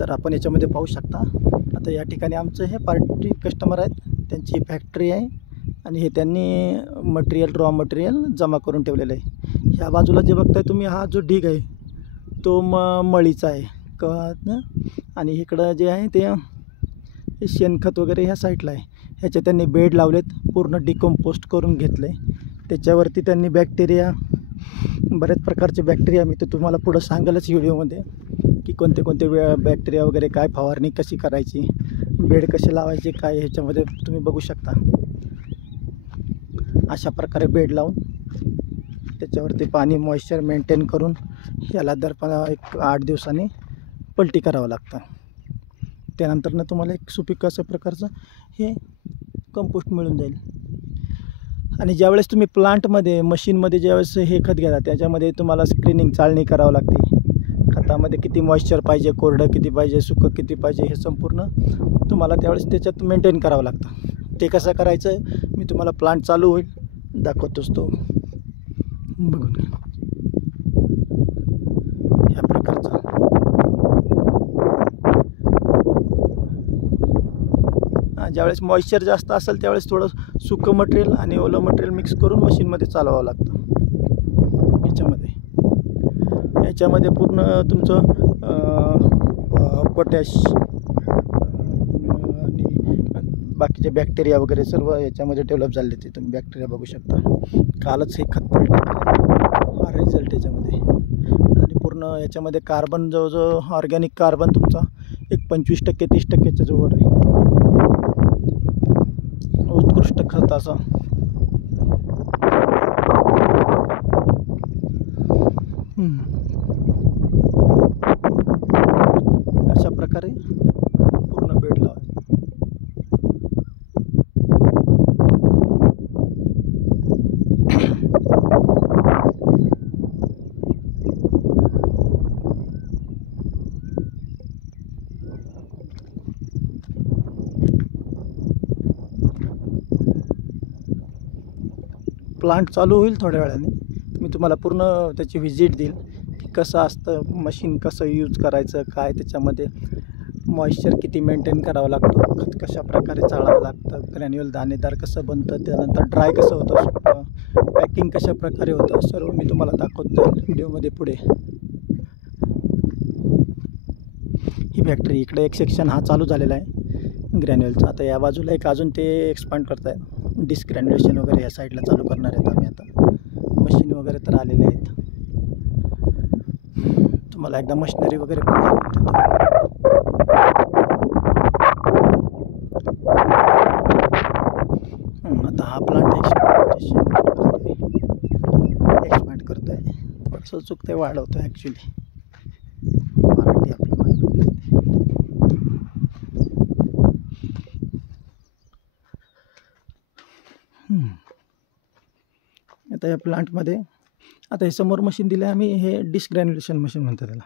तर आपण याच्यामध्ये पाहू शकता. आता या ठिकाणी आमचं हे पार्टी कस्टमर आहेत, त्यांची फॅक्टरी आहे आणि हे त्यांनी मटेरियल रॉ मटेरियल जमा करून ठेवलेलं आहे. ह्या बाजूला जे बघताय तुम्ही हा जो ढीग आहे तो मळीचा आहे आणि इकडं जे आहे ते शेणखत वगैरे ह्या साईडला आहे. ह्याचे त्यांनी बेड लावलेत, पूर्ण डिकम्पोस्ट करून घेतले. त्याच्यावरती त्यांनी बॅक्टेरिया, बऱ्याच प्रकारचे बॅक्टेरिया, मी तर तुम्हाला पुढं सांगेलच व्हिडिओमध्ये की कोणते कोणते बॅक्टेरिया वगैरे, काय फवारणी कशी करायची, बेड कसे लावायचे, काय ह्याच्यामध्ये तुम्ही बघू शकता. अशा प्रकारे बेड लावून त्याच्यावरती पाणी मॉइश्चर मेंटेन करून याला दर एक 8 दिवसांनी पलटी करावं लागतं. त्यानंतरनं तुम्हाला एक सुपीक अशा प्रकारचं हे कंपोस्ट मिळून जाईल. आणि ज्यावेळेस तुम्ही प्लांटमध्ये मशीनमध्ये ज्यावेळेस हे खत घेता त्याच्यामध्ये तुम्हाला स्क्रीनिंग चाळणी करावं लागते. खतामध्ये किती मॉइश्चर पाहिजे, कोरडं किती पाहिजे, सुकं किती पाहिजे, हे संपूर्ण तुम्हाला त्यावेळेस त्याच्यात मेंटेन करावं लागतं. ते कसं करायचं मी तुम्हाला प्लांट चालू होईल दाखवतोच, तो बघून घ्या. ह्या प्रकारचं ज्यावेळेस मॉइश्चर जास्त असेल त्यावेळेस थोडं सुकं मटेरियल आणि ओलं मटेरियल मिक्स करून मशीनमध्ये चालवावं लागतं. याच्यामध्ये पूर्ण तुमचं पोटॅश आणि बाकीचे बॅक्टेरिया वगैरे सर्व याच्यामध्ये डेव्हलप झाले. ते तुम्ही बॅक्टेरिया बघू शकता. कालच हे खत पलटी केलं, हा रिझल्ट याच्यामध्ये. आणि पूर्ण याच्यामध्ये कार्बन जवळजवळ ऑर्गॅनिक कार्बन तुमचा एक 25% 30%च्या जवळ आहे. उत्कृष्ट खत असा. अशा प्रकारे पूर्ण बेड लावा. प्लांट चालू होईल थोड्या वेळाने, मी तुम्हाला पूर्ण त्याची व्हिजिट देईल की कसं असतं मशीन, कसं यूज करायचं, काय त्याच्यामध्ये मॉइश्चर किती मेंटेन करावं लागतं, खत कशा प्रकारे चाळावं लागतं, ग्रॅन्युअल दाणेदार कसं बनतं, त्यानंतर ड्राय कसं होतं, सुकं पॅकिंग कशा प्रकारे होतं, सर्व मी तुम्हाला दाखवतो व्हिडिओमध्ये पुढे. ही फॅक्टरी इकडे एक सेक्शन हा चालू झालेला आहे ग्रॅन्युअलचा. आता या बाजूला एक अजून ते एक्सपांड करत आहेत, डिस्ग्रॅन्युलेशन वगैरे या साईडला चालू करणार आहेत आम्ही. आता मशीन वगैरे तर आलेले आहेत, तुम्हाला एकदा मशिनरी वगैरे पण दाखवून देतो. आता हा प्लांट एक्सपांड करतोय, थोडंसं चुकते वाढवतो ॲक्च्युली. मराठी आपली माहिती. आता या प्लांटमध्ये आता हे समोर मशीन दिलं आहे आम्ही, हे डिस्ग्रॅन्युलेशन मशीन म्हणतात त्याला.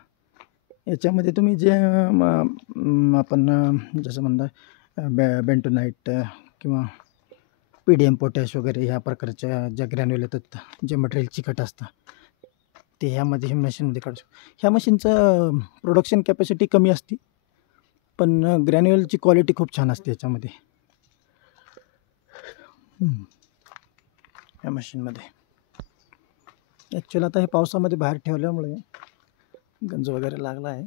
याच्यामध्ये तुम्ही जे आपण जसं म्हणता बेंटोनाईट किंवा PDM पोटॅश वगैरे ह्या प्रकारच्या ज्या ग्रॅन्युल येतात, जे मटेरियल चिकट असतं ते ह्यामध्ये हे मशीनमध्ये काढू शकतो. ह्या मशीनचं प्रोडक्शन कॅपॅसिटी कमी असते, पण ग्रॅन्युअलची क्वालिटी खूप छान असते याच्यामध्ये. या मशीनमध्ये ॲक्च्युअली आता हे पावसामध्ये बाहेर ठेवल्यामुळे गंज वगैरे लागला आहे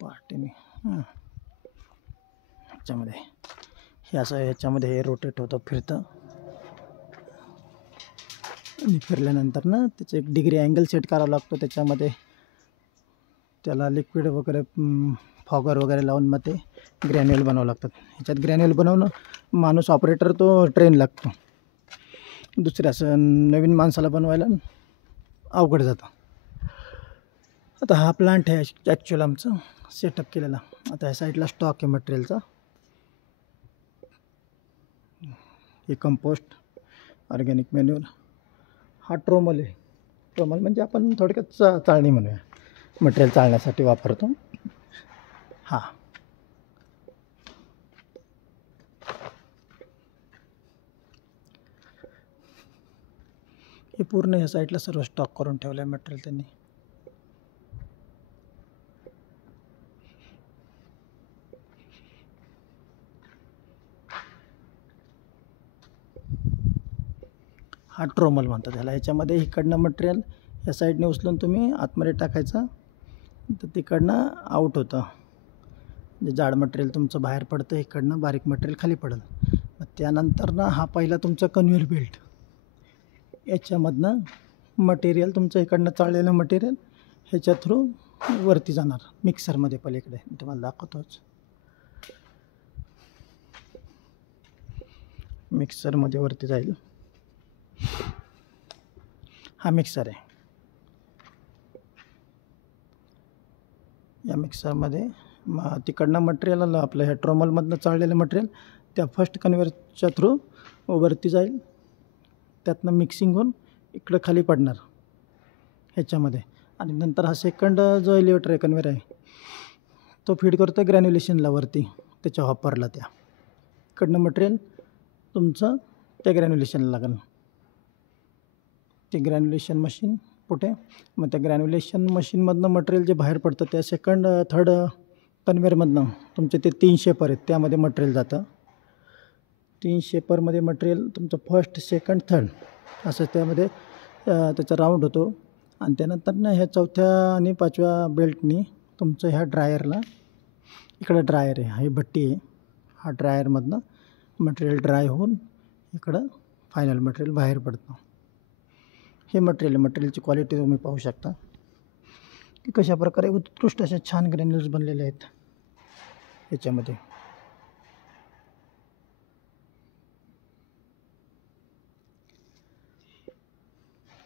पार्टीने. ह्याच्यामध्ये हे असं, ह्याच्यामध्ये हे रोटेट होतं, फिरतं आणि फिरल्यानंतर ना त्याचं एक डिग्री अँगल सेट करावा लागतो. त्याच्यामध्ये त्याला लिक्विड वगैरे फॉगर वगैरे लावून मग ते ग्रॅन्युअल बनावं लागतात. ह्याच्यात ग्रॅन्युअल बनवणं माणूस ऑपरेटर तो ट्रेन लागतो, दुसऱ्या असं नवीन माणसाला बनवायला अवघड जातं. आता हा प्लांट आहे ॲक्च्युअल आमचं सेटअप केलेला. आता ह्या साईडला स्टॉक आहे मटेरियलचा. हे कंपोस्ट, ऑर्गॅनिक मॅन्युअर. हा ट्रोमल आहे. ट्रोमल म्हणजे आपण थोडक्यात चाळणी म्हणूया, मटेरियल चाळण्यासाठी वापरतो. हा हे पूर्ण ह्या साईडला सर्व स्टॉक करून ठेवलं आहे मटेरियल त्यांनी. हा ट्रोमल म्हणतात त्याला. ह्याच्यामध्ये इकडनं मटेरियल या साईडने उचलून तुम्ही आतमध्ये टाकायचं, तर तिकडनं आऊट होतं. म्हणजे जाड मटेरियल तुमचं बाहेर पडतं, इकडनं बारीक मटेरियल खाली पडेल. मग त्यानंतर ना हा पहिला तुमचा कन्व्हेअर बेल्ट, याच्यामधनं मटेरियल तुमचं इकडनं चाळलेलं मटेरियल ह्याच्या थ्रू वरती जाणार मिक्सरमध्ये. पलीकडे मी तुम्हाला दाखवतोच, मिक्सरमध्ये वरती जाईल. हा मिक्सर आहे. या मिक्सरमध्ये तिकडनं मटेरियल आलं आपलं ह्या ट्रोमलमधनं चाळलेलं मटेरियल त्या फर्स्ट कन्व्हेअरच्या थ्रू वरती जाईल. त्यातनं मिक्सिंग होऊन इकडं खाली पडणार ह्याच्यामध्ये. आणि नंतर हा सेकंड जो एलिव्हेटर आहे, कन्व्हेअर आहे, तो फीड करतो ग्रॅन्युलेशनला वरती त्याच्या हॉपरला. त्या इकडनं मटेरियल तुमचं त्या ग्रॅन्युलेशनला लागेल. ते ग्रॅन्युलेशन मशीन कुठे, मग त्या ग्रॅन्युलेशन मशीनमधनं मटेरियल जे बाहेर पडतं त्या सेकंड थर्ड कन्व्हेअरमधनं तुमचे ते 3 शेपर आहेत, त्यामध्ये मटेरियल जातं. 3 शेपरमध्ये मटेरियल तुमचं फर्स्ट सेकंड थर्ड असं त्यामध्ये त्याचा राऊंड होतो. आणि त्यानंतर ना ह्या 4थ्या आणि 5व्या बेल्टनी तुमचं ह्या ड्रायरला, इकडं ड्रायर आहे, ही भट्टी आहे, हा ड्रायरमधनं मटेरियल ड्राय होऊन इकडं फायनल मटेरियल बाहेर पडतं. हे मटेरियलची क्वालिटी तुम्ही पाहू शकता की कशा प्रकारे उत्कृष्ट अशा छान ग्रॅन्युल्स बनलेले आहेत याच्यामध्ये.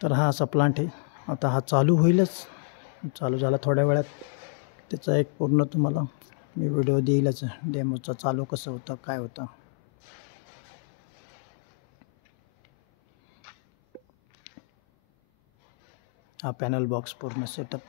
तर हा असा प्लांट आहे. आता हा चालू होईलच, चालू झाला थोड्या वेळात. त्याचा एक पूर्ण तुम्हाला मी व्हिडिओ देईलच, डेमोचा चालू कसं होतं काय होतं. हा पॅनल बॉक्स पूर्ण सेटअप.